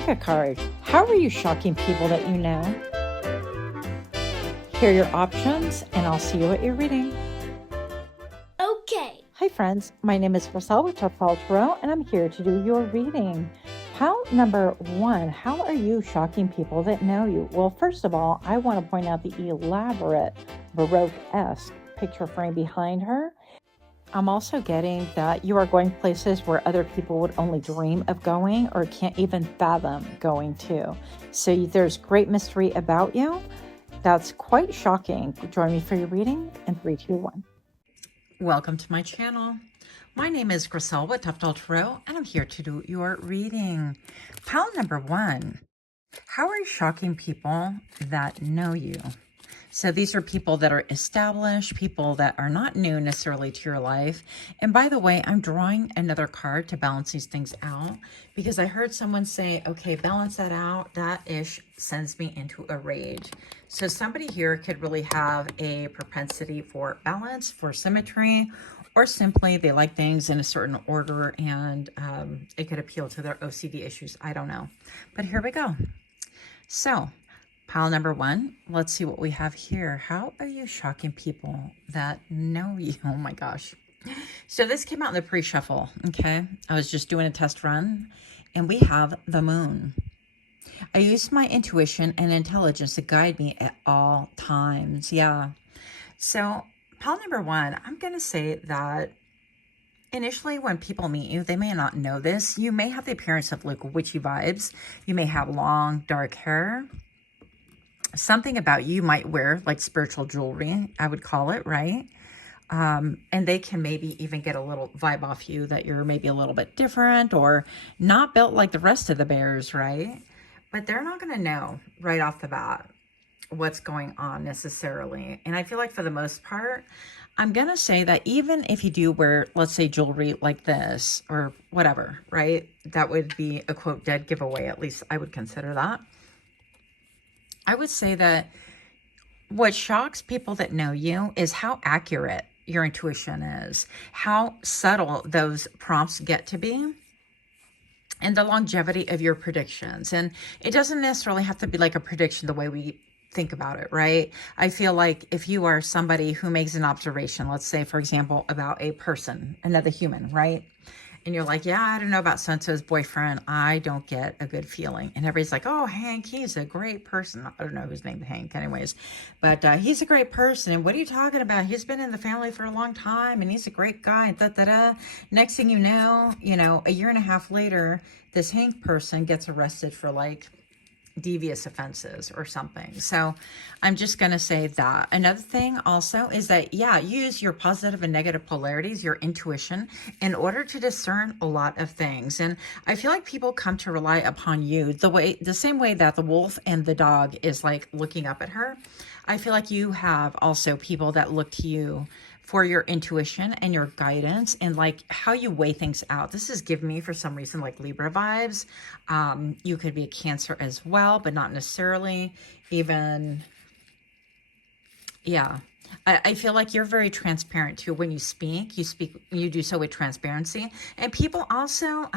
Pickacard. How are you shocking people that you know? Here are your options, and I'll see you at your reading. Okay. Hi friends, my name is Marcel with Toughdolltarot, and I'm here to do your reading. Pile number 1, how are you shocking people that know you? Well, first of all, I want to point out the elaborate Baroque-esque picture frame behind her. I'm also getting that you are going places where other people would only dream of going or can't even fathom going to. So there's great mystery about you. That's quite shocking. Join me for your reading in 3, 2, 1. Welcome to my channel. My name is Grisel with Toughdolltarot, and I'm here to do your reading. Pile number 1. How are you shocking people that know you? So these are people that are established, people that are not new necessarily to your life. And by the way, I'm drawing another card to balance these things out because I heard someone say, okay, balance that out. That ish sends me into a rage. So somebody here could really have a propensity for balance, for symmetry, or simply they like things in a certain order and it could appeal to their OCD issues. I don't know. But here we go. So pile number 1, let's see what we have here. How are you shocking people that know you? Oh my gosh. So this came out in the pre-shuffle, okay? I was just doing a test run, and we have the moon. I use my intuition and intelligence to guide me at all times. Yeah. So pile number 1, I'm going to say that initially when people meet you, they may not know this. You may have the appearance of like witchy vibes. You may have long, dark hair. Something about you might wear like spiritual jewelry, I would call it, right? And they can maybe even get a little vibe off you that you're maybe a little bit different or not built like the rest of the bears, right? But they're not going to know right off the bat what's going on necessarily. And I feel like for the most part, I'm going to say that even if you do wear, let's say, jewelry like this or whatever, right? That would be a quote dead giveaway. At least I would consider that. I would say that what shocks people that know you is how accurate your intuition is, how subtle those prompts get to be, and the longevity of your predictions. And it doesn't necessarily have to be like a prediction the way we think about it, right? I feel like if you are somebody who makes an observation, let's say, for example, about a person, another human, right? And you're like, yeah, I don't know about so-and-so's boyfriend. I don't get a good feeling. And everybody's like, oh, Hank, he's a great person. I don't know who's named Hank anyways. But he's a great person. And what are you talking about? He's been in the family for a long time. And he's a great guy. And da-da-da. Next thing you know, a year and a half later, this Hank person gets arrested for like devious offenses or something. So I'm just going to say that. Another thing also is that, yeah, use your positive and negative polarities, your intuition, in order to discern a lot of things. And I feel like people come to rely upon you the same way that the wolf and the dog is like looking up at her. I feel like you have also people that look to you for your intuition and your guidance and like how you weigh things out. This is giving me for some reason like Libra vibes. You could be a Cancer as well, but not necessarily. Even, yeah. I feel like you're very transparent too. When you speak, you do so with transparency. And people also,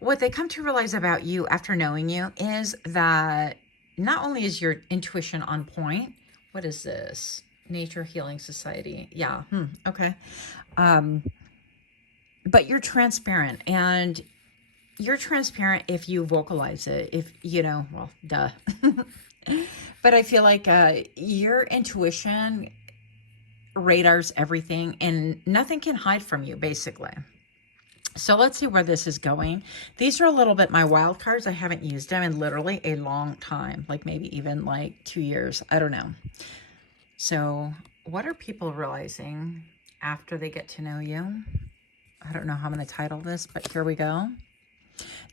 what they come to realize about you after knowing you is that not only is your intuition on point, what is this? Nature Healing Society. Yeah. Okay. But you're transparent, and you're transparent if you vocalize it, if well, duh. But I feel like your intuition radars everything and nothing can hide from you basically. So let's see where this is going. These are a little bit my wild cards. I haven't used them in literally a long time, like maybe even like 2 years. I don't know. So what are people realizing after they get to know you? I don't know how I'm going to title this, but here we go.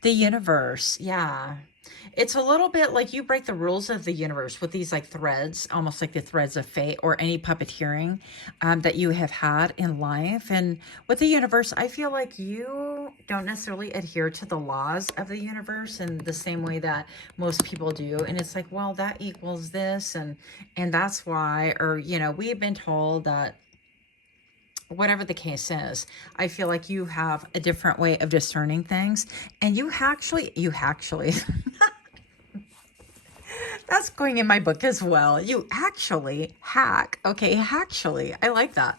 The universe. Yeah. It's a little bit like you break the rules of the universe with these like threads, almost like the threads of fate or any puppeteering that you have had in life. And with the universe, I feel like you don't necessarily adhere to the laws of the universe in the same way that most people do. And it's like, well, that equals this. And that's why, or, we've been told that whatever the case is, I feel like you have a different way of discerning things. And you actually, that's going in my book as well. You actually hack. Okay, actually, I like that.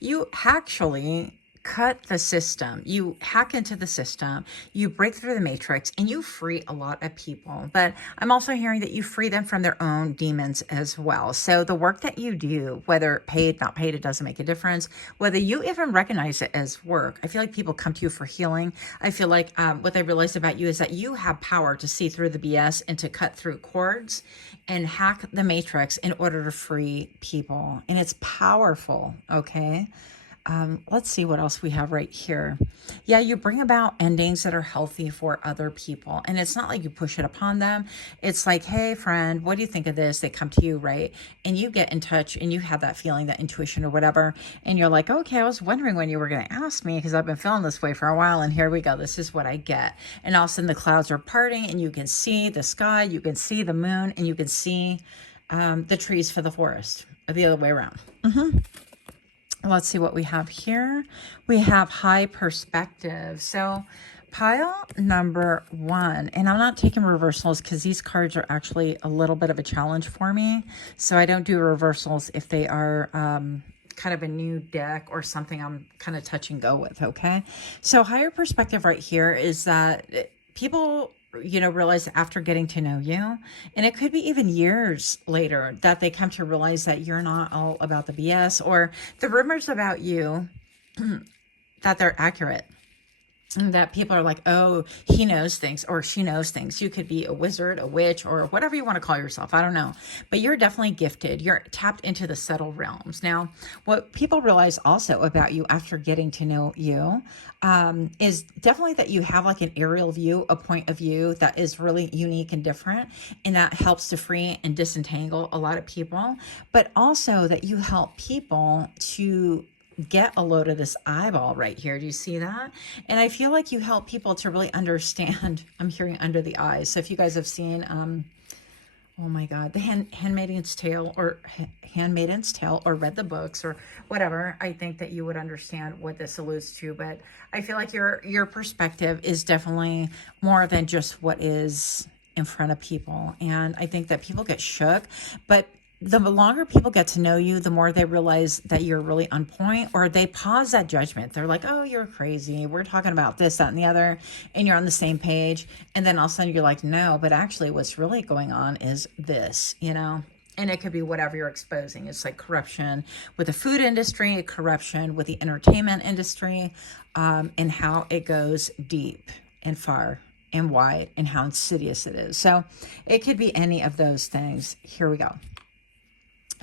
You actually cut the system. You hack into the system. You break through the matrix and you free a lot of people. But I'm also hearing that you free them from their own demons as well. So the work that you do, whether paid, not paid, it doesn't make a difference. Whether you even recognize it as work, I feel like people come to you for healing. I feel like what I realized about you is that you have power to see through the BS and to cut through cords and hack the matrix in order to free people. And it's powerful, okay? Let's see what else we have right here. Yeah, you bring about endings that are healthy for other people. And it's not like you push it upon them. It's like, hey, friend, what do you think of this? They come to you, right? And you get in touch and you have that feeling, that intuition or whatever. And you're like, okay, I was wondering when you were going to ask me because I've been feeling this way for a while. And here we go. This is what I get. And all of a sudden the clouds are parting and you can see the sky, you can see the moon, and you can see the trees for the forest, or the other way around. Let's see what we have here. We have high perspective. So pile number 1, and I'm not taking reversals because these cards are actually a little bit of a challenge for me. So I don't do reversals if they are kind of a new deck or something I'm kind of touch and go with, okay? So higher perspective right here is that people, you know, realize after getting to know you, and it could be even years later, that they come to realize that you're not all about the BS or the rumors about you, that they're accurate. And that people are like, oh, he knows things or she knows things. You could be a wizard, a witch, or whatever you want to call yourself. I don't know. But you're definitely gifted. You're tapped into the subtle realms. Now, what people realize also about you after getting to know you is definitely that you have like an aerial view, a point of view that is really unique and different. And that helps to free and disentangle a lot of people. But also that you help people to get a load of this eyeball right here. Do you see that? And I feel like you help people to really understand. I'm hearing under the eyes. So if you guys have seen, oh my God, the Handmaid's Tale or read the books or whatever, I think that you would understand what this alludes to. But I feel like your perspective is definitely more than just what is in front of people. And I think that people get shook, but the longer people get to know you, the more they realize that you're really on point, or they pause that judgment. They're like, oh, you're crazy. We're talking about this, that, and the other, and you're on the same page. And then all of a sudden you're like, no, but actually what's really going on is this, you know? And it could be whatever you're exposing. It's like corruption with the food industry, corruption with the entertainment industry, and how it goes deep and far and wide and how insidious it is. So it could be any of those things. Here we go.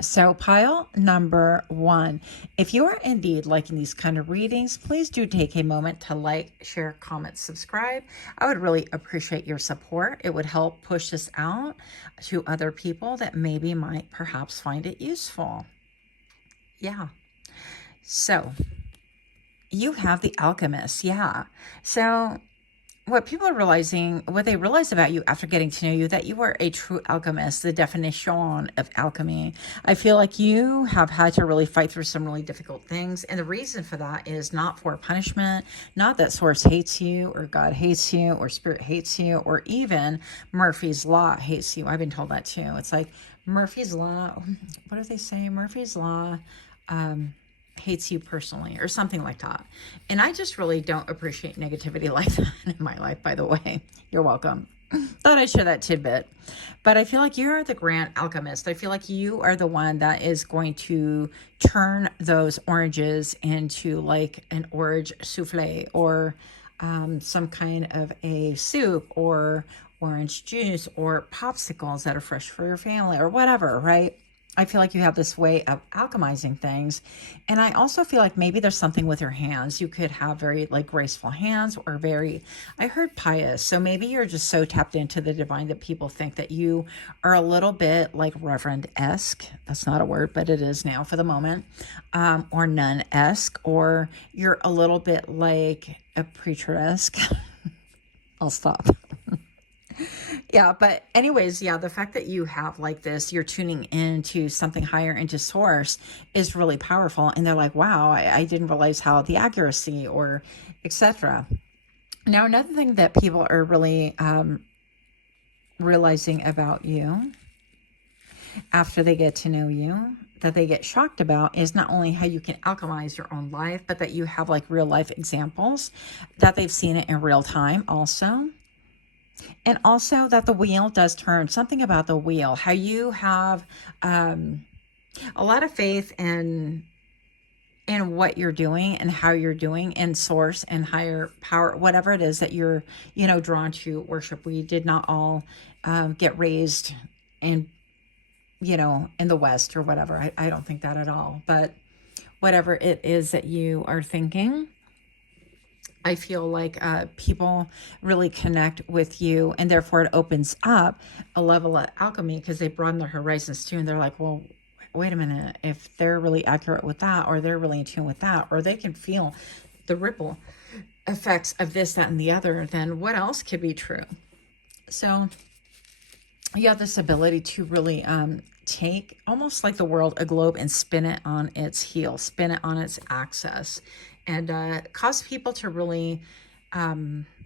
So pile number 1, if you are indeed liking these kind of readings, please do take a moment to like, share, comment, subscribe. I would really appreciate your support. It would help push this out to other people that maybe might perhaps find it useful. Yeah. So you have the Alchemist. Yeah. So what people are realizing, what they realize about you after getting to know you, that you are a true alchemist, the definition of alchemy. I feel like you have had to really fight through some really difficult things. And the reason for that is not for punishment, not that source hates you or God hates you or spirit hates you or even Murphy's Law hates you. I've been told that too. It's like Murphy's Law, what do they say? Murphy's Law, hates you personally or something like that. And I just really don't appreciate negativity like that in my life, by the way. You're welcome. Thought I'd share that tidbit. But I feel like you're the grand alchemist. I feel like you are the one that is going to turn those oranges into like an orange souffle or some kind of a soup or orange juice or popsicles that are fresh for your family or whatever, right? I feel like you have this way of alchemizing things. And I also feel like maybe there's something with your hands. You could have very like graceful hands or very, I heard pious. So maybe you're just so tapped into the divine that people think that you are a little bit like Reverend-esque. That's not a word, but it is now for the moment. Or nun-esque, or you're a little bit like a preacher-esque. I'll stop. Yeah, but anyways, yeah, the fact that you have like this, you're tuning into something higher, into source, is really powerful. And they're like, wow, I didn't realize how the accuracy or etc. Now, another thing that people are really realizing about you after they get to know you, that they get shocked about, is not only how you can alchemize your own life, but that you have like real life examples, that they've seen it in real time also. And also that the wheel does turn. Something about the wheel, how you have a lot of faith in what you're doing and how you're doing, and source and higher power, whatever it is that you're, drawn to worship. We did not all get raised in, in the West or whatever. I don't think that at all. But whatever it is that you are thinking, I feel like people really connect with you, and therefore it opens up a level of alchemy because they broaden their horizons too. And they're like, well, wait a minute, if they're really accurate with that, or they're really in tune with that, or they can feel the ripple effects of this, that, and the other, then what else could be true? So you have this ability to really take almost like the world, a globe, and spin it on its heel, spin it on its axis, and cause people to really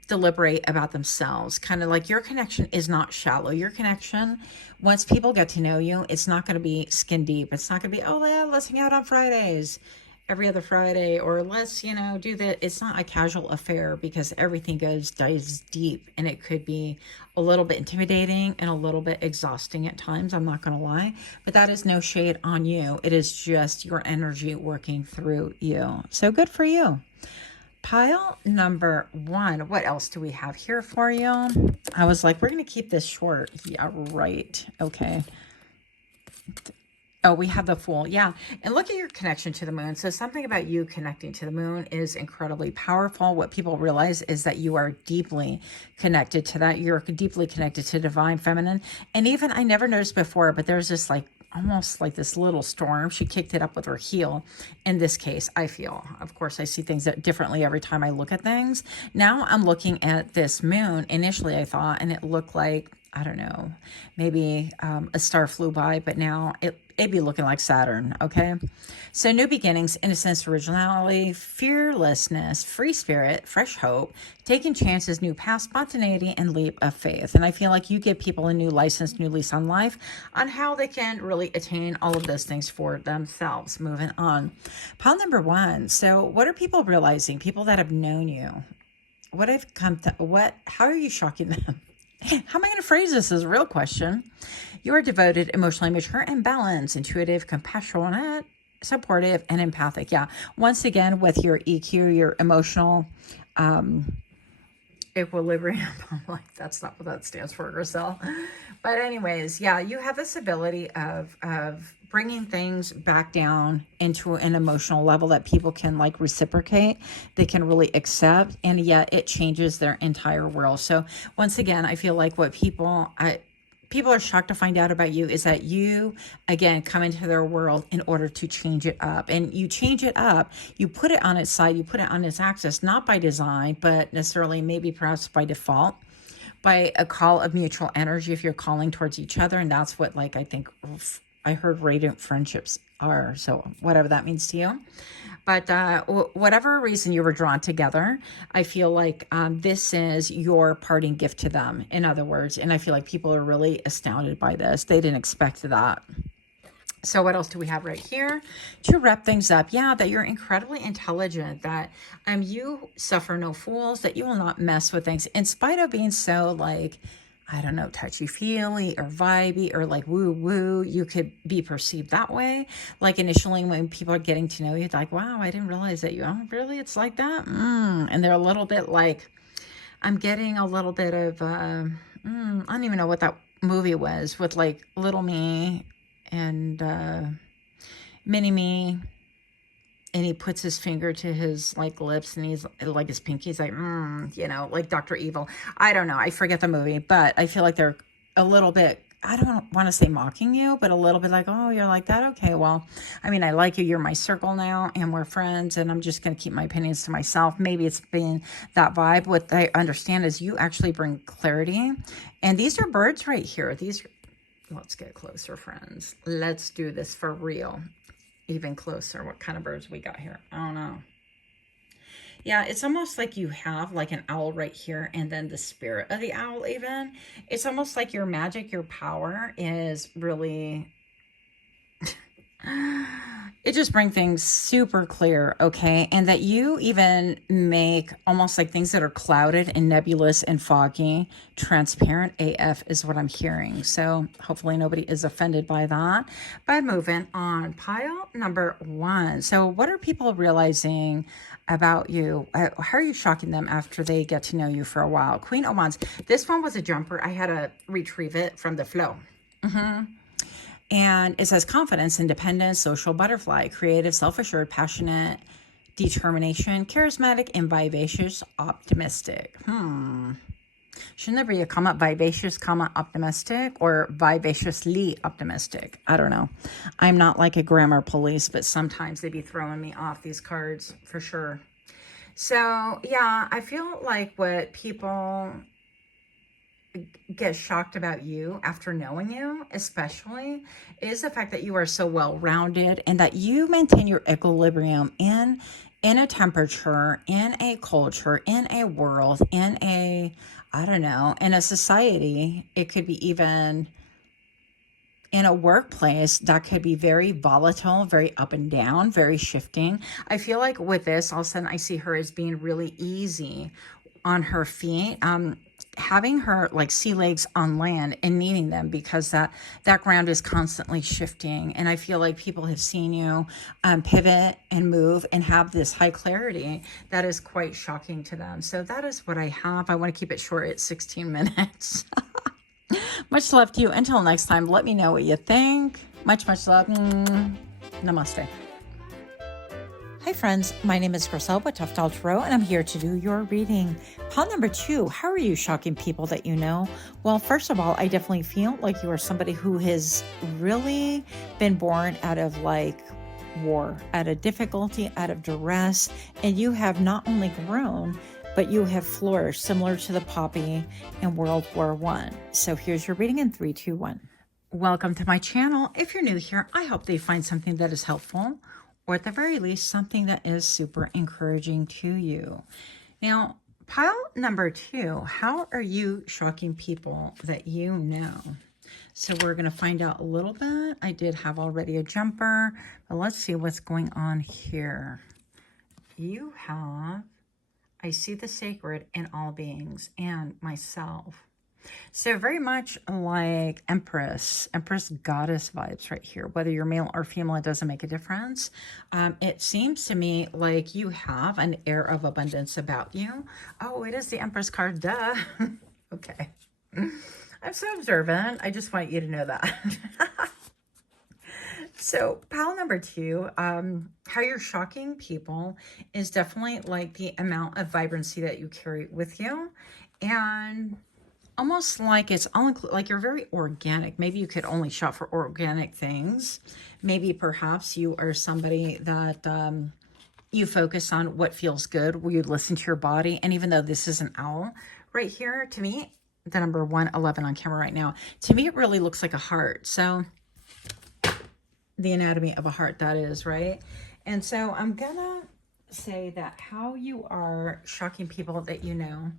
deliberate about themselves. Kind of like your connection is not shallow. Your connection, once people get to know you, it's not going to be skin deep. It's not going to be, oh yeah, let's hang out on Fridays, every other Friday, or let's, do that. It's not a casual affair, because everything dives deep, and it could be a little bit intimidating and a little bit exhausting at times. I'm not going to lie, but that is no shade on you. It is just your energy working through you. So good for you. Pile number 1. What else do we have here for you? I was like, we're going to keep this short. Yeah, right. Okay. Oh, we have the Fool. Yeah. And look at your connection to the moon. So something about you connecting to the moon is incredibly powerful. What people realize is that you are deeply connected to that. You're deeply connected to divine feminine. And even, I never noticed before, but there's this like, almost like this little storm. She kicked it up with her heel. In this case, I feel, of course, I see things differently every time I look at things. Now I'm looking at this moon. Initially, I thought, and it looked like, I don't know, maybe a star flew by, but now it'd be looking like Saturn, okay? So new beginnings, innocence, originality, fearlessness, free spirit, fresh hope, taking chances, new path, spontaneity, and leap of faith. And I feel like you give people a new license, new lease on life, on how they can really attain all of those things for themselves. Moving on. Pile number 1. So what are people realizing? People that have known you. How are you shocking them? How am I going to phrase this is a real question. You are devoted, emotionally mature, and balanced, intuitive, compassionate, supportive, and empathic. Yeah. Once again, with your EQ, your emotional equilibrium. I'm like, that's not what that stands for, Griselle. But anyways, yeah, you have this ability of bringing things back down into an emotional level that people can like reciprocate, they can really accept, and yet it changes their entire world. So once again, I feel like what people are shocked to find out about you is that you, again, come into their world in order to change it up. And you change it up, you put it on its side, you put it on its axis, not by design, but necessarily maybe perhaps by default, by a call of mutual energy if you're calling towards each other. And that's what, like, I think I heard radiant friendships are. So whatever that means to you. But whatever reason you were drawn together, I feel like this is your parting gift to them, in other words. And I feel like people are really astounded by this. They didn't expect that. So what else do we have right here to wrap things up? Yeah, that you're incredibly intelligent, that you suffer no fools, that you will not mess with things in spite of being so like, I don't know, touchy-feely or vibey or like woo-woo. You could be perceived that way. Like initially when people are getting to know you, it's like, wow, I didn't realize that you, oh, really? It's like that? And they're a little bit like, I'm getting a little bit of, I don't even know what that movie was with like little me and mini me. And he puts his finger to his like lips and he's like his pinky. He's like, like Dr. Evil. I don't know. I forget the movie, but I feel like they're a little bit I don't want to say mocking you, but a little bit like, oh, you're like that? Okay, well, I mean, I like you. You're my circle now, and we're friends, and I'm just going to keep my opinions to myself. Maybe it's been that vibe. What I understand is you actually bring clarity. And these are birds right here. Let's get closer, friends. Let's do this for real. Even closer. What kind of birds we got here? I don't know. Yeah, it's almost like you have like an owl right here and then the spirit of the owl even. It's almost like your magic, your power is really... It just brings things super clear, okay? And that you even make almost like things that are clouded and nebulous and foggy, transparent AF is what I'm hearing. So hopefully nobody is offended by that. But moving on, pile number 1. So what are people realizing about you? How are you shocking them after they get to know you for a while? Queen of Wands. This one was a jumper. I had to retrieve it from the flow. And it says confidence, independence, social butterfly, creative, self-assured, passionate, determination, charismatic, and vivacious, optimistic. Shouldn't there be a comma, vivacious, comma, optimistic, or vivaciously optimistic? I don't know. I'm not like a grammar police, but sometimes they be throwing me off these cards for sure. So yeah, I feel like what people get shocked about you after knowing you, especially, is the fact that you are so well-rounded and that you maintain your equilibrium in a temperature, in a culture, in a world, in a, I don't know, in a society. It could be even in a workplace that could be very volatile, very up and down, very shifting. I feel like with this, all of a sudden I see her as being really easy on her feet, having her like sea legs on land and needing them because that ground is constantly shifting. And I feel like people have seen you pivot and move and have this high clarity that is quite shocking to them. So that is what I have. I want to keep it short at 16 minutes. Much love to you. Until next time, let me know what you think. Much love. Namaste. Hi friends, my name is Griselda with Toughdolltarot, and I'm here to do your reading. Pile number 2, how are you shocking people that you know? Well, first of all, I definitely feel like you are somebody who has really been born out of like war, out of difficulty, out of duress, and you have not only grown, but you have flourished similar to the poppy in World War I. So here's your reading in 3, 2, 1. Welcome to my channel. If you're new here, I hope they find something that is helpful, or at the very least, something that is super encouraging to you. Now, pile number 2, how are you shocking people that you know? So we're going to find out a little bit. I did have already a jumper, but let's see what's going on here. You have, I see the sacred in all beings and myself. So very much like Empress goddess vibes right here. Whether you're male or female, it doesn't make a difference. It seems to me like you have an air of abundance about you. Oh, it is the Empress card, duh. Okay. I'm so observant. I just want you to know that. So pile number 2, how you're shocking people is definitely like the amount of vibrancy that you carry with you. And almost like it's all like you're very organic. Maybe you could only shop for organic things. Maybe perhaps you are somebody that you focus on what feels good, where you listen to your body. And even though this is an owl right here, to me, the number 111 on camera right now, to me, it really looks like a heart. So the anatomy of a heart, that is, right? And so I'm gonna say that how you are shocking people that you know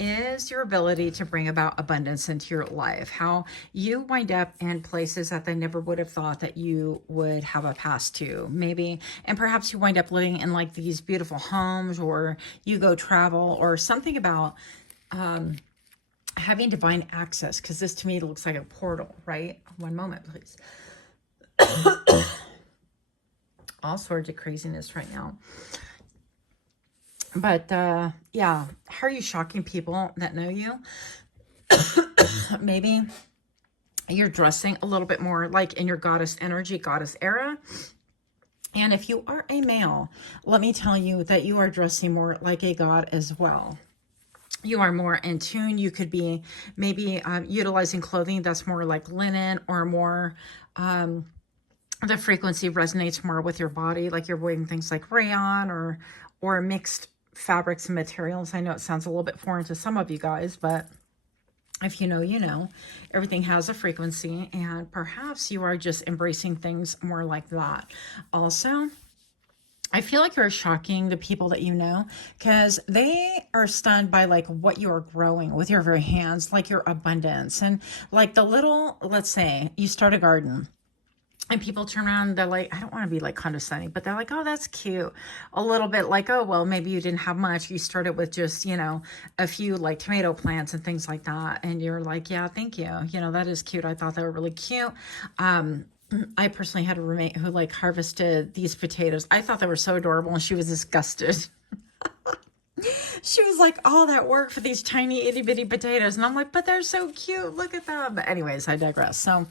is your ability to bring about abundance into your life. How you wind up in places that they never would have thought that you would have a pass to, maybe. And perhaps you wind up living in like these beautiful homes, or you go travel, or something about having divine access. Because this to me looks like a portal, right? One moment, please. All sorts of craziness right now. But yeah, how are you shocking people that know you? Maybe you're dressing a little bit more like in your goddess energy, goddess era. And if you are a male, let me tell you that you are dressing more like a god as well. you are more in tune. You could be maybe utilizing clothing that's more like linen or more, the frequency resonates more with your body, like you're wearing things like rayon or mixed fabrics and materials. I know it sounds a little bit foreign to some of you guys, but if you know, you know, everything has a frequency, and perhaps you are just embracing things more like that. Also, I feel like you're shocking the people that you know because they are stunned by like what you are growing with your very hands, like your abundance and like the little, let's say you start a garden. And people turn around, they're like, I don't want to be like condescending, but they're like, oh, that's cute. A little bit like, oh, well, maybe you didn't have much. You started with just, you know, a few like tomato plants and things like that. And you're like, yeah, thank you. You know, that is cute. I thought they were really cute. I personally had a roommate who like harvested these potatoes. I thought they were so adorable and she was disgusted. She was like, all that work for these tiny itty bitty potatoes. And I'm like, but they're so cute. Look at them. But anyways, I digress. So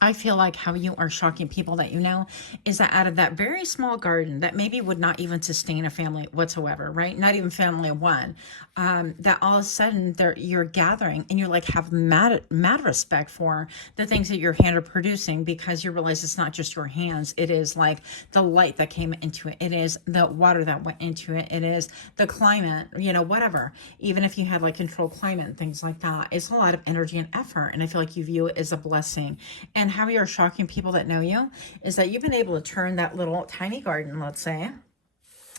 I feel like how you are shocking people that you know is that out of that very small garden that maybe would not even sustain a family whatsoever, right? Not even family of one. That all of a sudden you're gathering and you're like have mad respect for the things that your hand are producing because you realize it's not just your hands. It is like the light that came into it. It is the water that went into it. It is the climate, you know, whatever. Even if you had like controlled climate and things like that, it's a lot of energy and effort. And I feel like you view it as a blessing. And how you're shocking people that know you is that you've been able to turn that little tiny garden, let's say,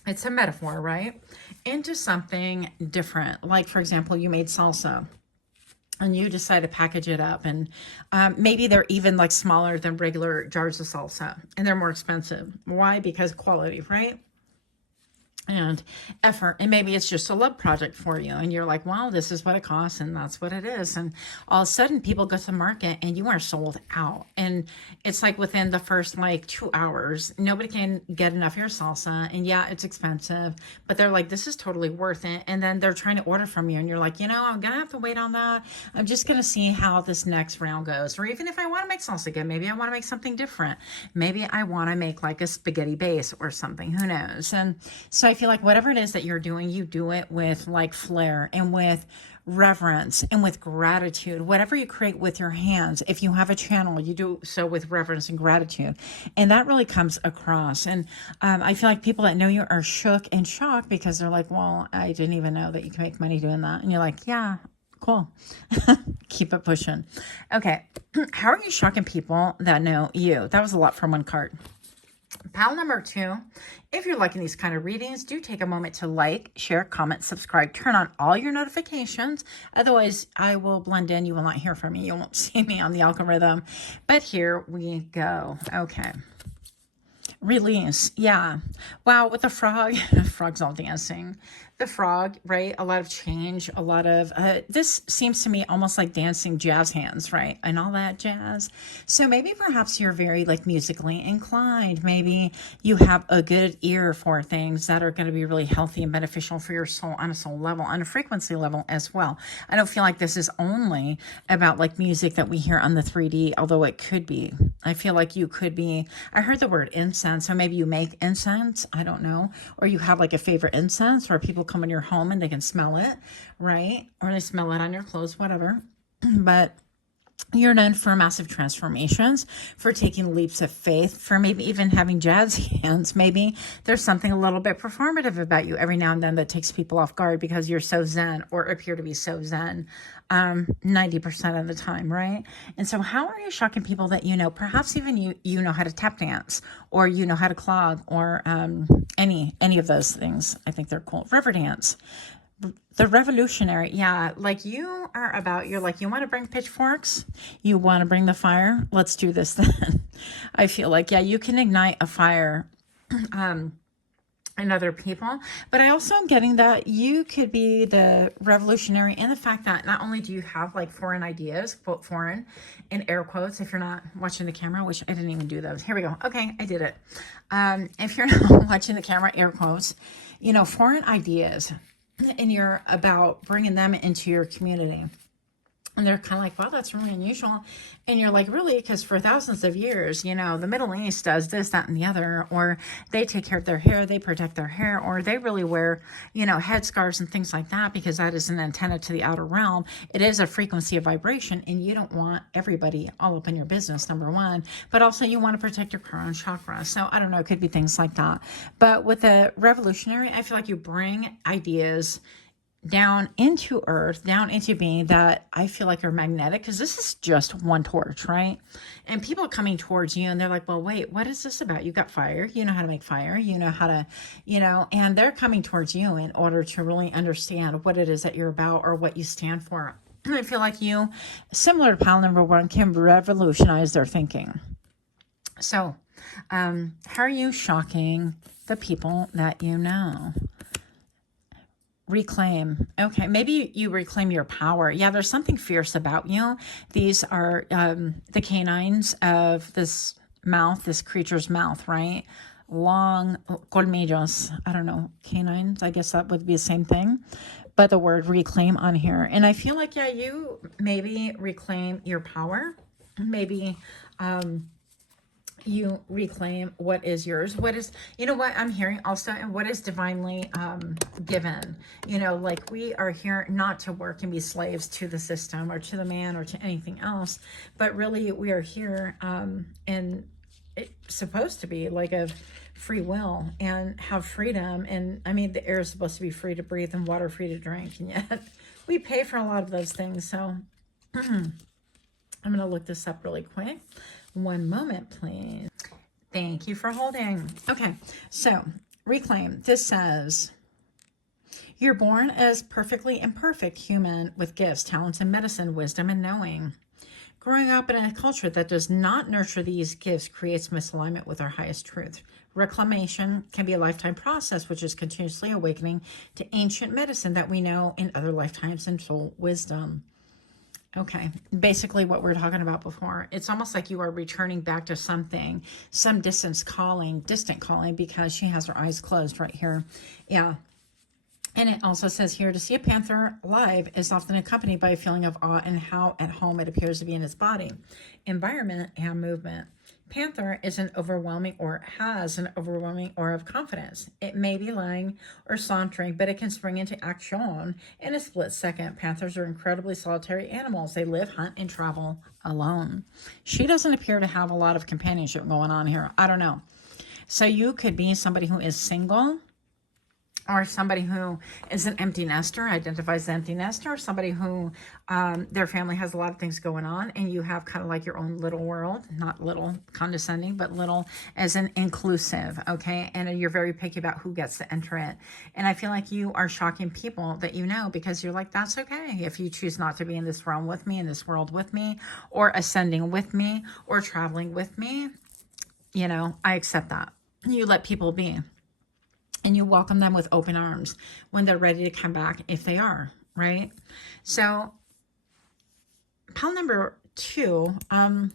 it's a metaphor, right, into something different. Like, for example, you made salsa and you decide to package it up, and maybe they're even like smaller than regular jars of salsa and they're more expensive. Why? Because quality, right? And effort, and maybe it's just a love project for you and you're like, wow, this is what it costs and that's what it is. And all of a sudden people go to the market and you are sold out, and it's like within the first like 2 hours nobody can get enough of your salsa. And yeah, it's expensive, but they're like, this is totally worth it. And then they're trying to order from you and you're like, you know, I'm gonna have to wait on that. I'm just gonna see how this next round goes. Or even if I want to make salsa again, maybe I want to make something different. Maybe I want to make like a spaghetti base or something, who knows. And so I feel like whatever it is that you're doing, you do it with like flair and with reverence and with gratitude. Whatever you create with your hands, if you have a channel, you do so with reverence and gratitude. And that really comes across. And I feel like people that know you are shook and shocked because they're like, well, I didn't even know that you can make money doing that. And you're like, yeah, cool. Keep it pushing. Okay. How are you shocking people that know you? That was a lot from one card. Pile number 2, if you're liking these kind of readings, do take a moment to like, share, comment, subscribe, turn on all your notifications. Otherwise, I will blend in. You will not hear from me. You won't see me on the algorithm. But here we go. Okay. Release. Yeah. Wow. With the frog, frog's all dancing. The frog, right? A lot of change, a lot of, this seems to me almost like dancing jazz hands, right? And all that jazz. So maybe perhaps you're very like musically inclined. Maybe you have a good ear for things that are going to be really healthy and beneficial for your soul on a soul level, on a frequency level as well. I don't feel like this is only about like music that we hear on the 3D, although it could be. I feel like you could be, I heard the word incense, so maybe you make incense, I don't know, or you have like a favorite incense where people come in your home and they can smell it, right? Or they smell it on your clothes, whatever. But you're known for massive transformations, for taking leaps of faith, for maybe even having jazz hands. Maybe there's something a little bit performative about you every now and then that takes people off guard because you're so zen or appear to be so zen 90% of the time, right? And so how are you shocking people that you know? Perhaps even you know how to tap dance, or you know how to clog, or any of those things. I think they're cool. River dance. The revolutionary, yeah, like you are about, you're like, you want to bring pitchforks? You want to bring the fire? Let's do this then. I feel like, yeah, you can ignite a fire in other people, but I also am getting that you could be the revolutionary in the fact that not only do you have like foreign ideas, quote foreign, in air quotes, if you're not watching the camera, which I didn't even do those. Here we go. Okay, I did it. If you're not watching the camera, air quotes, you know, foreign ideas, and you're about bringing them into your community. And they're kind of like, wow, that's really unusual. And you're like, really? Because for thousands of years, you know, the Middle East does this, that, and the other, or they take care of their hair, they protect their hair, or they really wear, you know, headscarves and things like that, because that is an antenna to the outer realm. It is a frequency of vibration, and you don't want everybody all up in your business, number one, but also you want to protect your crown chakra. So I don't know, it could be things like that. But with the revolutionary, I feel like you bring ideas down into earth, down into being, that I feel like are magnetic, because this is just one torch, right? And people are coming towards you and they're like, well, wait, what is this about? You got fire, you know how to make fire, you know how to, you know, and they're coming towards you in order to really understand what it is that you're about or what you stand for. And I feel like you, similar to pile number one, can revolutionize their thinking. So how are you shocking the people that you know? Reclaim. Okay, maybe you reclaim your power. Yeah, there's something fierce about you. These are the canines of this mouth, this creature's mouth, right? Long colmillos. I don't know, canines. I guess that would be the same thing. But the word reclaim on here. And I feel like, yeah, you maybe reclaim your power. Maybe you reclaim what is yours, what is, you know what I'm hearing also, and what is divinely given. You know, like we are here not to work and be slaves to the system or to the man or to anything else, but really we are here and it's supposed to be like a free will and have freedom. And I mean, the air is supposed to be free to breathe and water free to drink, and yet we pay for a lot of those things. So I'm going to look this up really quick. One moment, please. Thank you for holding. Okay, so reclaim. This says, you're born as perfectly imperfect human with gifts, talents, and medicine, wisdom, and knowing. Growing up in a culture that does not nurture these gifts creates misalignment with our highest truth. Reclamation can be a lifetime process, which is continuously awakening to ancient medicine that we know in other lifetimes and soul wisdom. Okay, basically what we were talking about before. It's almost like you are returning back to something, some distant calling, because she has her eyes closed right here. Yeah. And it also says here, to see a panther live is often accompanied by a feeling of awe and how at home it appears to be in its body, environment, and movement. Panther is an overwhelming, or has an overwhelming aura of confidence. It may be lying or sauntering, but it can spring into action in a split second. Panthers are incredibly solitary animals. They live, hunt, and travel alone. She doesn't appear to have a lot of companionship going on here. I don't know. So you could be somebody who is single, or somebody who is an empty nester, identifies as empty nester, or somebody who their family has a lot of things going on, and you have kind of like your own little world, not little condescending, but little as an inclusive, okay? And you're very picky about who gets to enter it. And I feel like you are shocking people that you know, because you're like, that's okay. If you choose not to be in this realm with me, in this world with me, or ascending with me, or traveling with me, you know, I accept that. You let people be. And you welcome them with open arms when they're ready to come back, if they are, right? So, pile number two, how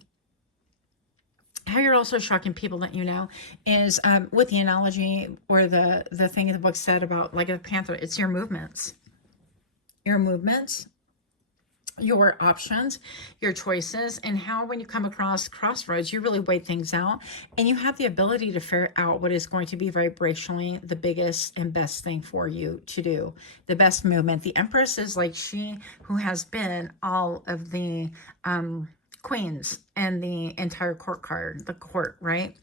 you're also shocking people that you know is with the analogy or the thing the book said about like a panther, it's your movements. Your movements, your options, your choices, and how when you come across crossroads, you really weigh things out and you have the ability to figure out what is going to be vibrationally the biggest and best thing for you to do, the best movement. The Empress is like she who has been all of the queens and the entire court card, the court, right?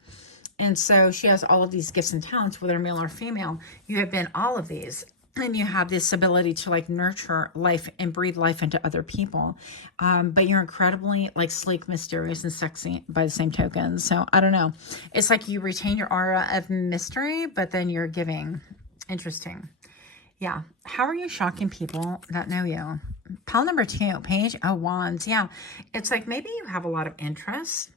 And so she has all of these gifts and talents, whether male or female. You have been all of these. And you have this ability to like nurture life and breathe life into other people. But you're incredibly like sleek, mysterious, and sexy by the same token. So I don't know. It's like you retain your aura of mystery, but then you're giving. Interesting. Yeah. How are you shocking people that know you? Pile number two, Page of Wands. Yeah. It's like maybe you have a lot of interest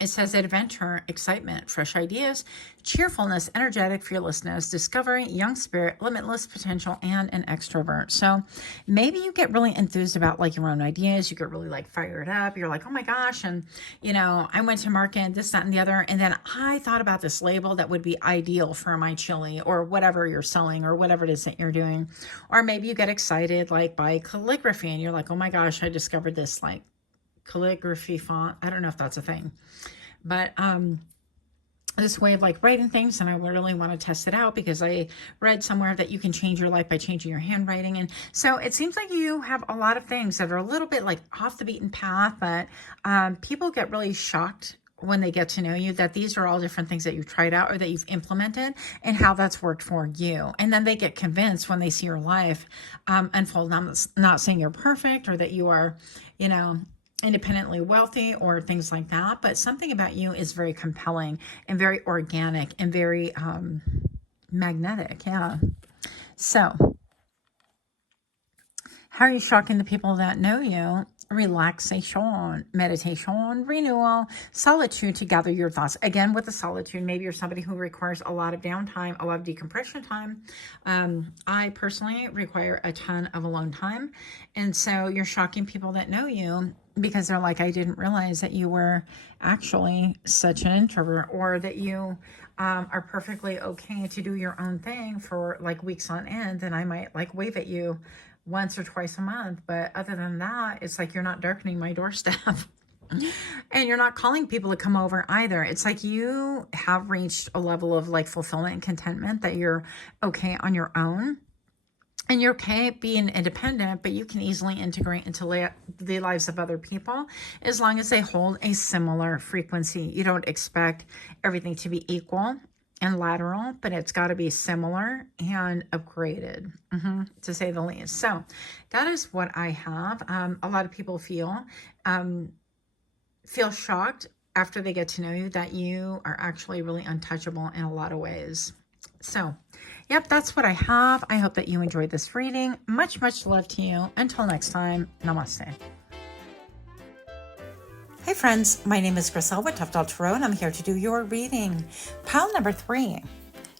It says adventure, excitement, fresh ideas, cheerfulness, energetic, fearlessness, discovery, young spirit, limitless potential, and an extrovert. So maybe you get really enthused about like your own ideas. You get really like fired up. You're like, oh my gosh. And I went to market, this, that, and the other. And then I thought about this label that would be ideal for my chili or whatever you're selling or whatever it is that you're doing. Or maybe you get excited like by calligraphy and you're like, oh my gosh, I discovered this like calligraphy font. I don't know if that's a thing, but this way of like writing things, and I really want to test it out because I read somewhere that you can change your life by changing your handwriting. And so it seems like you have a lot of things that are a little bit like off the beaten path, but people get really shocked when they get to know you that these are all different things that you've tried out or that you've implemented and how that's worked for you. And then they get convinced when they see your life unfold. I'm not saying you're perfect or that you are, independently wealthy or things like that, but something about you is very compelling and very organic and very magnetic. Yeah. So how are you shocking the people that know you? Relaxation, meditation, renewal, solitude to gather your thoughts. Again, with the solitude, maybe you're somebody who requires a lot of downtime, a lot of decompression time. I personally require a ton of alone time. And so you're shocking people that know you because they're like, I didn't realize that you were actually such an introvert, or that you are perfectly okay to do your own thing for like weeks on end. And I might like wave at you once or twice a month. But other than that, it's like you're not darkening my doorstep. And you're not calling people to come over either. It's like you have reached a level of like fulfillment and contentment that you're okay on your own. And you're okay being independent, but you can easily integrate into the lives of other people as long as they hold a similar frequency. You don't expect everything to be equal and lateral, but it's got to be similar and upgraded, to say the least. So that is what I have. A lot of people feel shocked after they get to know you that you are actually really untouchable in a lot of ways. So, yep, that's what I have. I hope that you enjoyed this reading. Much, much love to you. Until next time, namaste. Hey friends, my name is Griselle with Toughdolltarot, and I'm here to do your reading. Pile number 3.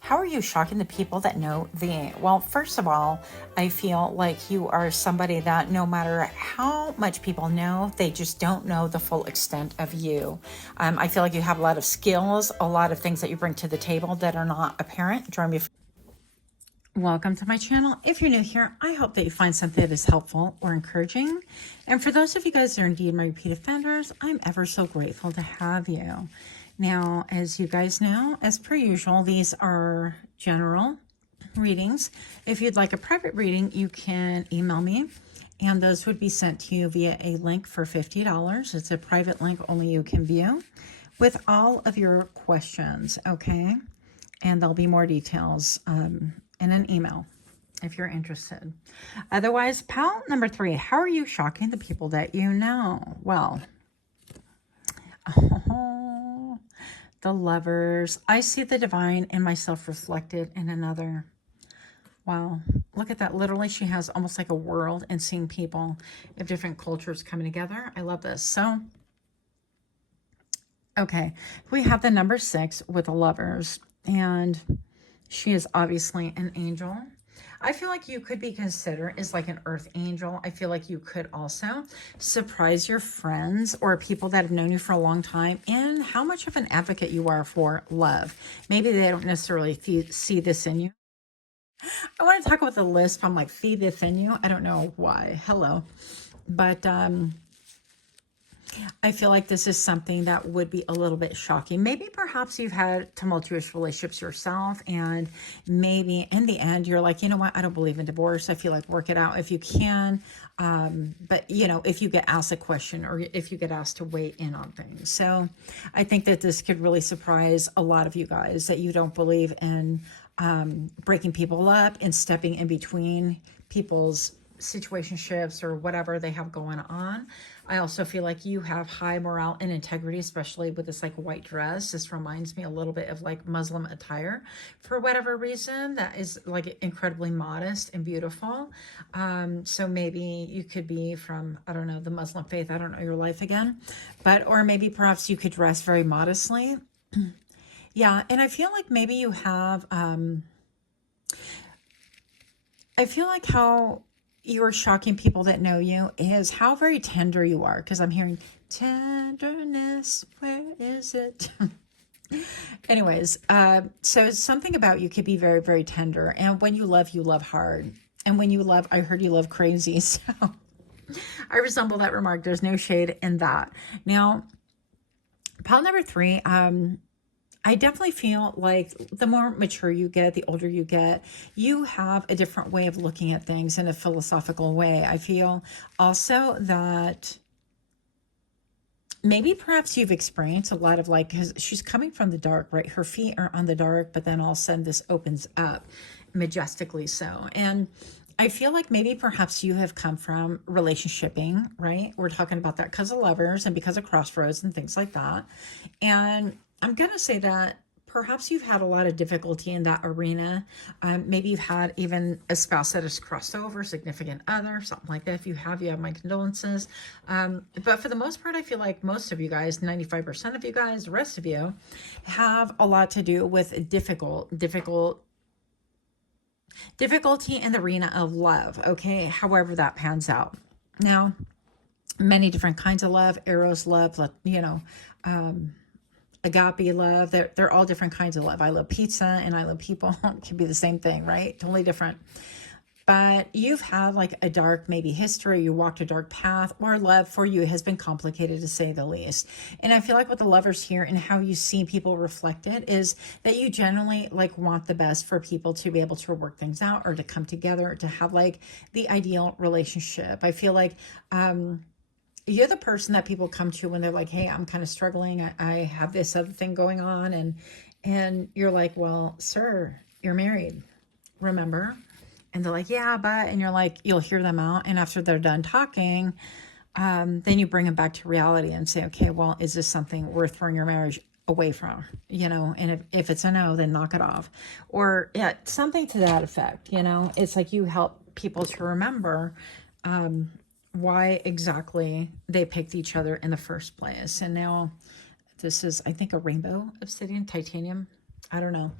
How are you shocking the people that know thee? Well, first of all, I feel like you are somebody that no matter how much people know, they just don't know the full extent of you. I feel like you have a lot of skills, a lot of things that you bring to the table that are not apparent. Join me. Welcome to my channel. If you're new here, I hope that you find something that is helpful or encouraging. And for those of you guys that are indeed my repeat offenders, I'm ever so grateful to have you. Now, as you guys know, as per usual, these are general readings. If you'd like a private reading, you can email me, and those would be sent to you via a link for $50. It's a private link only you can view with all of your questions, okay? And there'll be more details in an email if you're interested. Otherwise, pile number 3, how are you shocking the people that you know? Well, the Lovers. I see the divine in myself reflected in another. Wow. Look at that. Literally, she has almost like a world and seeing people of different cultures coming together. I love this. So, okay. We have the number 6 with the Lovers, and she is obviously an angel. I feel like you could be considered as like an earth angel. I feel like you could also surprise your friends or people that have known you for a long time in how much of an advocate you are for love. Maybe they don't necessarily see this in you. I want to talk about the lisp. I'm like, see this in you. I don't know why. Hello. But I feel like this is something that would be a little bit shocking. Maybe perhaps you've had tumultuous relationships yourself, and maybe in the end you're like, you know what, I don't believe in divorce. I feel like work it out if you can. But if you get asked a question or if you get asked to weigh in on things. So I think that this could really surprise a lot of you guys, that you don't believe in breaking people up and stepping in between people's situationships or whatever they have going on. I also feel like you have high morale and integrity, especially with this like white dress. This reminds me a little bit of like Muslim attire for whatever reason. That is like incredibly modest and beautiful. So maybe you could be from, I don't know, the Muslim faith. I don't know your life again, but, or maybe perhaps you could dress very modestly. Yeah. And I feel like maybe you have, I feel like how you're shocking people that know you is how very tender you are. Because I'm hearing tenderness, where is it? Anyways, so something about you could be very, very tender. And when you love hard. And when you love, I heard you love crazy. So I resemble that remark. There's no shade in that. Now, pile number 3, I definitely feel like the more mature you get, the older you get, you have a different way of looking at things in a philosophical way. I feel also that maybe perhaps you've experienced a lot of like, because she's coming from the dark, right? Her feet are on the dark, but then all of a sudden this opens up majestically so. And I feel like maybe perhaps you have come from relationshiping, right? We're talking about that because of lovers and because of crossroads and things like that. And I'm going to say that perhaps you've had a lot of difficulty in that arena. Maybe you've had even a spouse that has crossed over, significant other, something like that. If you have my condolences. But for the most part, I feel like most of you guys, 95% of you guys, the rest of you, have a lot to do with difficulty in the arena of love, okay? However that pans out. Now, many different kinds of love, eros love, you know, agape love, they're all different kinds of love. I love pizza and I love people. It could be the same thing, right? Totally different. But you've had like a dark maybe history, you walked a dark path, or love for you has been complicated to say the least. And I feel like with the lovers here and how you see people reflected is that you generally like want the best for people to be able to work things out or to come together, to have like the ideal relationship. I feel like you're the person that people come to when they're like, hey, I'm kind of struggling. I have this other thing going on. And you're like, well, sir, you're married, remember? And they're like, yeah, but, and you're like, you'll hear them out. And after they're done talking, then you bring them back to reality and say, okay, well, is this something worth throwing your marriage away from, you know? And if it's a no, then knock it off. Or yeah, something to that effect, you know? It's like you help people to remember, why exactly they picked each other in the first place. And now this is, I think, a rainbow obsidian, titanium. I don't know.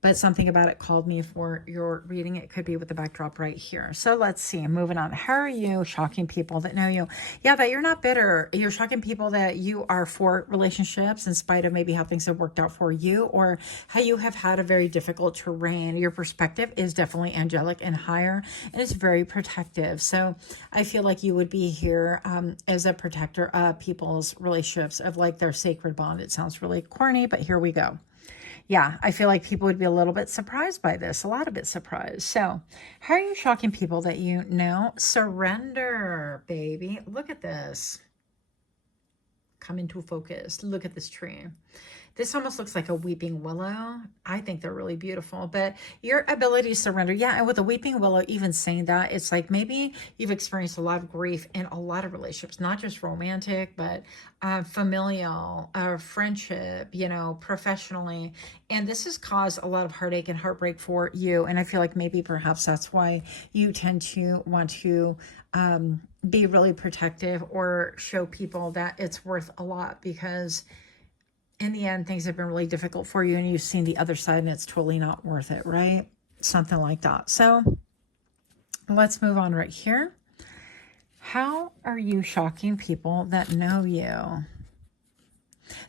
But something about it called me for your reading. It could be with the backdrop right here. So let's see. I'm moving on. How are you shocking people that know you? Yeah, that you're not bitter. You're shocking people that you are for relationships in spite of maybe how things have worked out for you or how you have had a very difficult terrain. Your perspective is definitely angelic and higher, and it's very protective. So I feel like you would be here as a protector of people's relationships, of like their sacred bond. It sounds really corny, but here we go. Yeah, I feel like people would be a little bit surprised by this, a lot of bit surprised. So how are you shocking people that you know? Surrender, baby. Look at this. Come into focus. Look at this tree. This almost looks like a weeping willow. I think they're really beautiful, but your ability to surrender. Yeah, and with a weeping willow, even saying that, it's like maybe you've experienced a lot of grief in a lot of relationships, not just romantic, but familial, friendship, you know, professionally. And this has caused a lot of heartache and heartbreak for you. And I feel like maybe perhaps that's why you tend to want to be really protective or show people that it's worth a lot, because in the end, things have been really difficult for you and you've seen the other side and it's totally not worth it, right? Something like that. So let's move on right here. How are you shocking people that know you?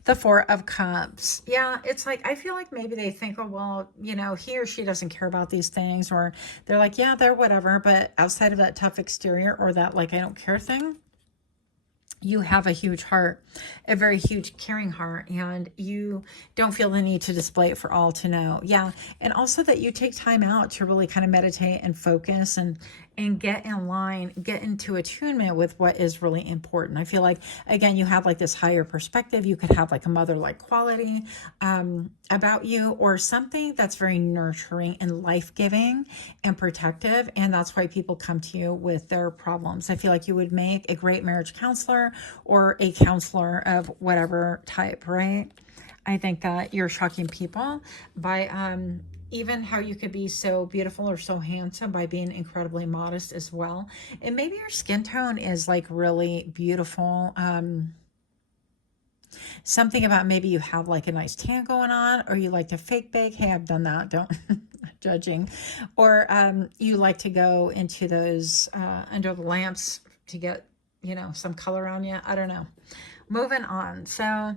The Four of Cups. Yeah, it's like, I feel like maybe they think, oh, well, you know, he or she doesn't care about these things, or they're like, yeah, they're whatever. But outside of that tough exterior or that, like, I don't care thing, you have a huge heart, a very huge caring heart, and you don't feel the need to display it for all to know. Yeah. And also that you take time out to really kind of meditate and focus and get in line, get into attunement with what is really important. I feel like, again, you have like this higher perspective. You could have like a mother-like quality about you, or something that's very nurturing and life-giving and protective. And that's why people come to you with their problems. I feel like you would make a great marriage counselor or a counselor of whatever type, right? I think that you're shocking people by even how you could be so beautiful or so handsome by being incredibly modest as well. And maybe your skin tone is like really beautiful. Something about maybe you have like a nice tan going on, or you like to fake bake. Hey, I've done that. Don't judging. Or you like to go into those under the lamps to get, you know, some color on you. I don't know. Moving on. So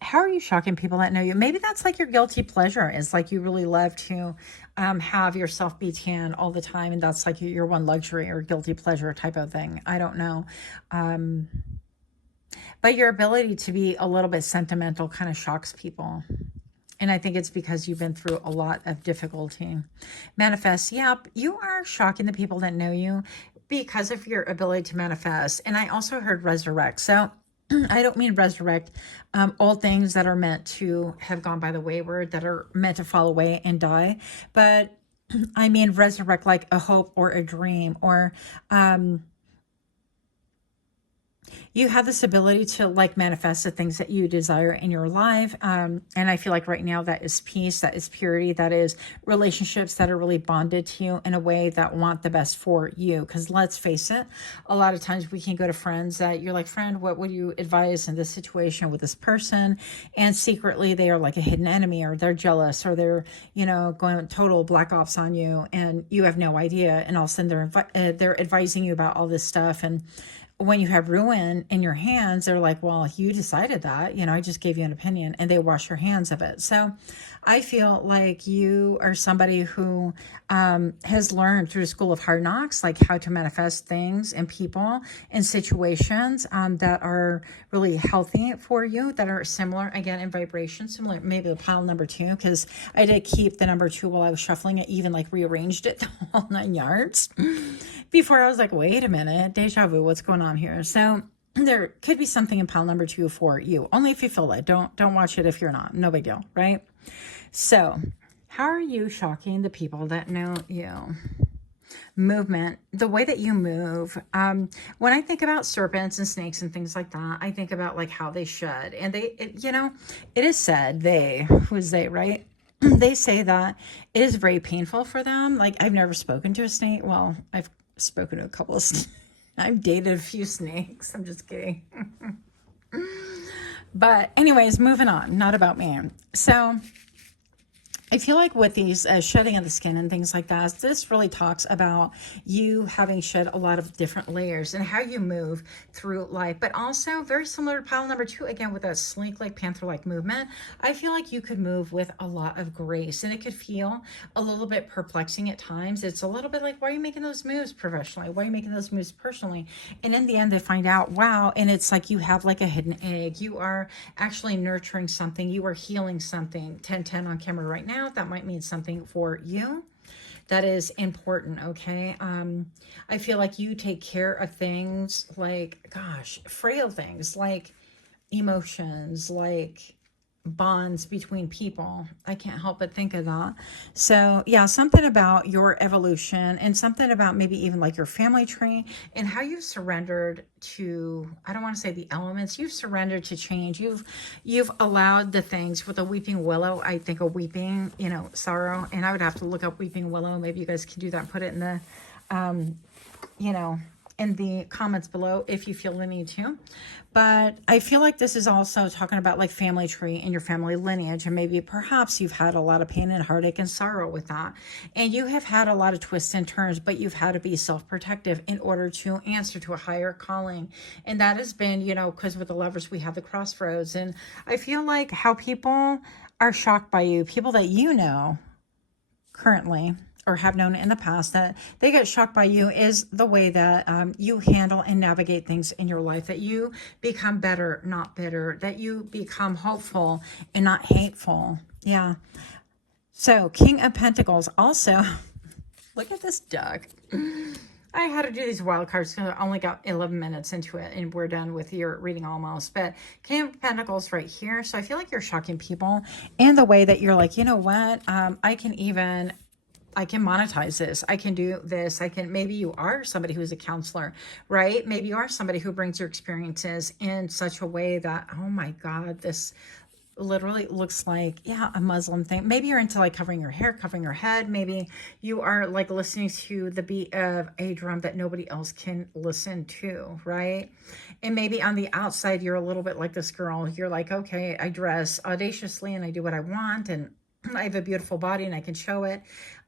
how are you shocking people that know you? Maybe that's like your guilty pleasure, is like you really love to have yourself be tan all the time. And that's like your one luxury or guilty pleasure type of thing. I don't know. But your ability to be a little bit sentimental kind of shocks people. And I think it's because you've been through a lot of difficulty. Manifest. Yep. You are shocking the people that know you because of your ability to manifest. And I also heard resurrect. So I don't mean resurrect old things that are meant to have gone by the wayward, that are meant to fall away and die. But I mean resurrect like a hope or a dream, or you have this ability to like manifest the things that you desire in your life. And I feel like right now that is peace, that is purity, that is relationships that are really bonded to you in a way that want the best for you. Because let's face it, a lot of times we can go to friends that you're like, friend, what would you advise in this situation with this person? And secretly they are like a hidden enemy, or they're jealous, or they're, you know, going total black ops on you, and you have no idea. And all of a sudden they're advising you about all this stuff. And when you have ruin in your hands, they're like, well, you decided that, you know, I just gave you an opinion, and they wash your hands of it. So I feel like you are somebody who has learned through the school of hard knocks, like how to manifest things and people and situations that are really healthy for you, that are similar, again, in vibration, similar, maybe the pile number 2, because I did keep the number 2 while I was shuffling it, even like rearranged it the whole 9 yards. Before I was like, wait a minute, deja vu, what's going on here? So there could be something in pile number 2 for you, only if you feel it. Don't watch it if you're not. No big deal, right? So how are you shocking the people that know you? Movement, the way that you move. When I think about serpents and snakes and things like that, I think about like how they shed. And you know, it is said, who is they, right? They say that it is very painful for them. Like, I've never spoken to a snake. Well, I've spoken to a couple of snakes. I've dated a few snakes. I'm just kidding. But anyways, moving on. Not about me. So I feel like with these shedding of the skin and things like that, this really talks about you having shed a lot of different layers and how you move through life, but also very similar to pile number 2, again, with that slink-like, panther-like movement. I feel like you could move with a lot of grace, and it could feel a little bit perplexing at times. It's a little bit like, why are you making those moves professionally? Why are you making those moves personally? And in the end, they find out, wow, and it's like you have like a hidden egg. You are actually nurturing something. You are healing something. 10-10 on camera right now. That might mean something for you that is important. Okay. I feel like you take care of things like, gosh, frail things like emotions, like bonds between people. I can't help but think of that. So yeah, something about your evolution, and something about maybe even like your family tree and how you've surrendered to, I don't want to say the elements, you've surrendered to change. You've allowed the things with a weeping willow. I think a weeping, you know, sorrow, and I would have to look up weeping willow. Maybe you guys can do that and put it in the, you know, in the comments below if you feel the need to. But I feel like this is also talking about like family tree and your family lineage, and maybe perhaps you've had a lot of pain and heartache and sorrow with that, and you have had a lot of twists and turns, but you've had to be self-protective in order to answer to a higher calling. And that has been, you know, because with the Lovers we have the crossroads. And I feel like how people are shocked by you, people that you know currently, or have known in the past that they get shocked by you is the way that you handle and navigate things in your life, that you become better, not bitter, that you become hopeful and not hateful. Yeah. So King of Pentacles also, look at this duck. I had to do these wild cards because I only got 11 minutes into it and we're done with your reading almost. But King of Pentacles right here. So I feel like you're shocking people in the way that you're like, you know what? I can monetize this. I can do this. Maybe you are somebody who's a counselor, right? Maybe you are somebody who brings your experiences in such a way that, oh my God, this literally looks like, yeah, a Muslim thing. Maybe you're into like covering your hair, covering your head. Maybe you are like listening to the beat of a drum that nobody else can listen to, right? And maybe on the outside, you're a little bit like this girl. You're like, okay, I dress audaciously and I do what I want and I have a beautiful body and I can show it.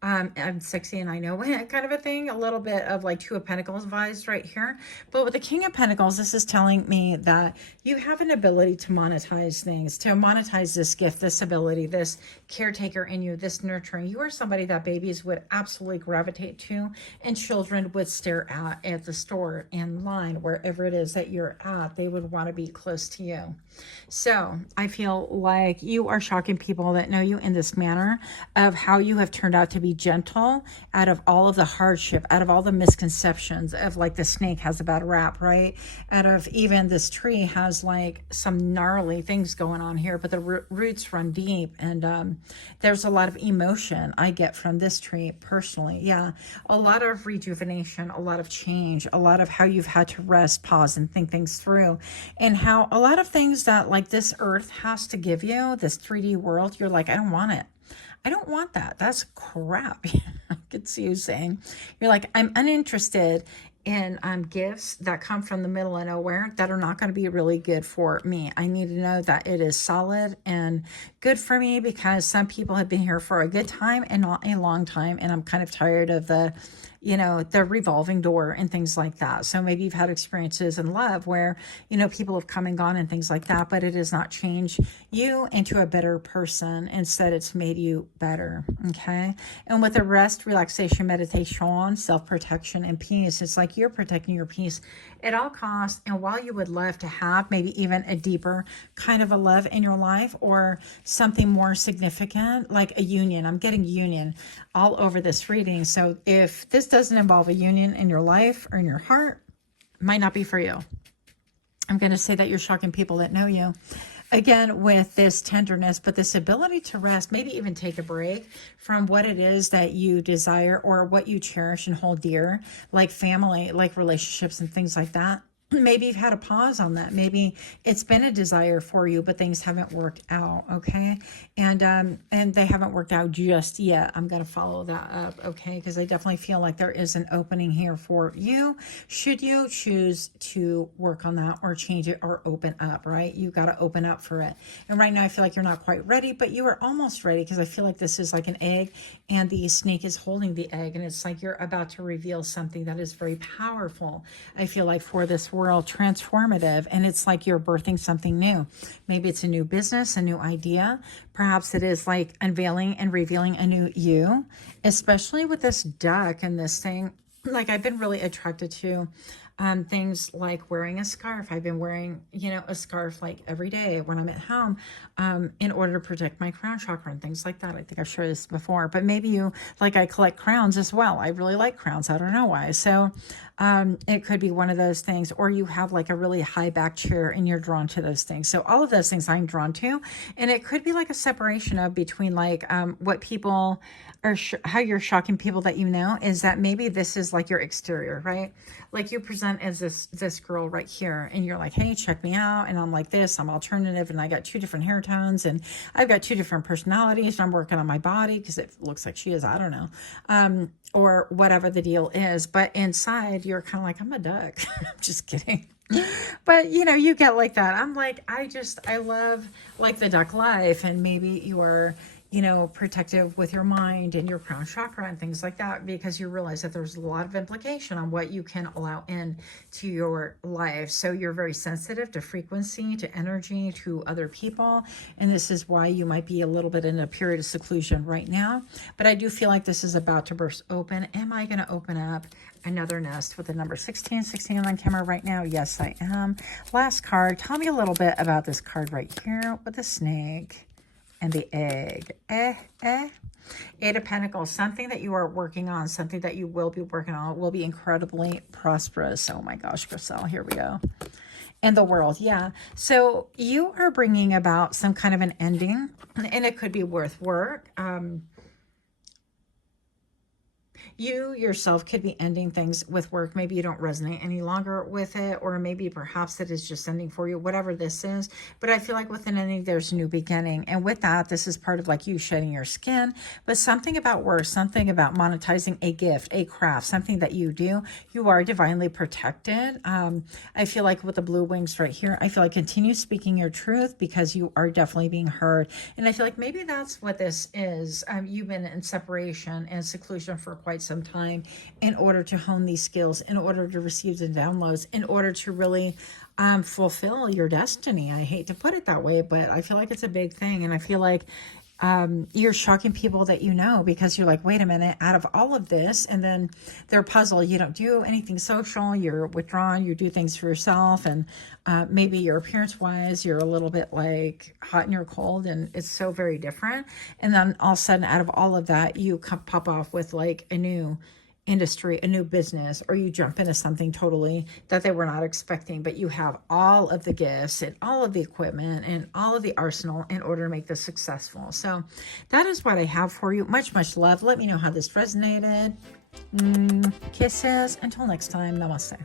I'm sexy and I know it, kind of a thing. A little bit of like Two of Pentacles vibes right here. But with the King of Pentacles, this is telling me that you have an ability to monetize things, to monetize this gift, this ability, this caretaker in you, this nurturing. You are somebody that babies would absolutely gravitate to and children would stare at the store, in line, wherever it is that you're at. They would want to be close to you. So I feel like you are shocking people that know you in this manner of how you have turned out to be gentle out of all of the hardship, out of all the misconceptions of like the snake has a bad rap, right? Out of even this tree has like some gnarly things going on here, but the roots run deep. And there's a lot of emotion I get from this tree personally. Yeah, a lot of rejuvenation, a lot of change, a lot of how you've had to rest, pause, and think things through. And how a lot of things that like this earth has to give you, this 3D world, you're like, I don't want it. I don't want that. That's crap. I could see you saying, you're like, I'm uninterested in gifts that come from the middle of nowhere that are not going to be really good for me. I need to know that it is solid and good for me, because some people have been here for a good time and not a long time. And I'm kind of tired of the revolving door and things like that. So maybe you've had experiences in love where, people have come and gone and things like that, but it has not changed you into a better person. Instead, it's made you better. Okay. And with the rest, relaxation, meditation, self-protection, and peace, it's like you're protecting your peace at all costs. And while you would love to have maybe even a deeper kind of a love in your life or something more significant, like a union, I'm getting union all over this reading. So if this doesn't involve a union in your life or in your heart, it might not be for you. I'm going to say that you're shocking people that know you. Again, with this tenderness, but this ability to rest, maybe even take a break from what it is that you desire or what you cherish and hold dear, like family, like relationships and things like that. Maybe you've had a pause on that. Maybe it's been a desire for you, but things haven't worked out. Okay. And they haven't worked out just yet. I'm going to follow that up. Okay. Because I definitely feel like there is an opening here for you. Should you choose to work on that or change it or open up, right? You got to open up for it. And right now I feel like you're not quite ready, but you are almost ready, because I feel like this is like an egg and the snake is holding the egg. And it's like you're about to reveal something that is very powerful. I feel like for this world, transformative, and it's like you're birthing something new. Maybe it's a new business, a new idea. Perhaps it is like unveiling and revealing a new you, especially with this duck and this thing. Like I've been really attracted to things like wearing a scarf. I've been wearing, a scarf like every day when I'm at home in order to protect my crown chakra and things like that. I think I've shared this before, but maybe you, like I collect crowns as well. I really like crowns. I don't know why. So it could be one of those things, or you have like a really high back chair and you're drawn to those things. So all of those things I'm drawn to, and it could be like a separation of between like what people are, how you're shocking people that is that maybe this is like your exterior, right? Like you present as this girl right here, and you're like, hey, check me out, and I'm like this, I'm alternative, and I got 2 different hair tones, and I've got 2 different personalities, and I'm working on my body because it looks like she is, I don't know, or whatever the deal is. But inside you're kind of like, I'm a duck. I'm just kidding. But you get like that. I'm like, I love like the duck life, and maybe you're you know, protective with your mind and your crown chakra and things like that, because you realize that there's a lot of implication on what you can allow in to your life. So you're very sensitive to frequency, to energy, to other people. And this is why you might be a little bit in a period of seclusion right now. But I do feel like this is about to burst open. Am I going to open up another nest with the number 16? 16 on camera right now? Yes, I am. Last card. Tell me a little bit about this card right here with the snake and the egg. Eight of Pentacles, something that you are working on, something that you will be working on will be incredibly prosperous. Oh my gosh, Griselle, here we go. And the world, yeah. So you are bringing about some kind of an ending, and it could be worth work. You yourself could be ending things with work. Maybe you don't resonate any longer with it, or maybe perhaps it is just ending for you, whatever this is. But I feel like with an ending, there's a new beginning. And with that, this is part of like you shedding your skin, but something about work, something about monetizing a gift, a craft, something that you do. You are divinely protected. I feel like with the blue wings right here, I feel like continue speaking your truth because you are definitely being heard. And I feel like maybe that's what this is. You've been in separation and seclusion for quite some time in order to hone these skills, in order to receive the downloads, in order to really fulfill your destiny. I hate to put it that way, but I feel like it's a big thing. And I feel like you're shocking people that you know, because you're like, wait a minute, out of all of this, and then they're puzzled. You don't do anything social, you're withdrawn, you do things for yourself, and maybe your appearance wise, you're a little bit like hot and you're cold, and it's so very different. And then all of a sudden, out of all of that, you pop off with like a new industry, a new business, or you jump into something totally that they were not expecting, but you have all of the gifts and all of the equipment and all of the arsenal in order to make this successful. So that is what I have for you. Much, much love. Let me know how this resonated. Kisses. Until next time. Namaste.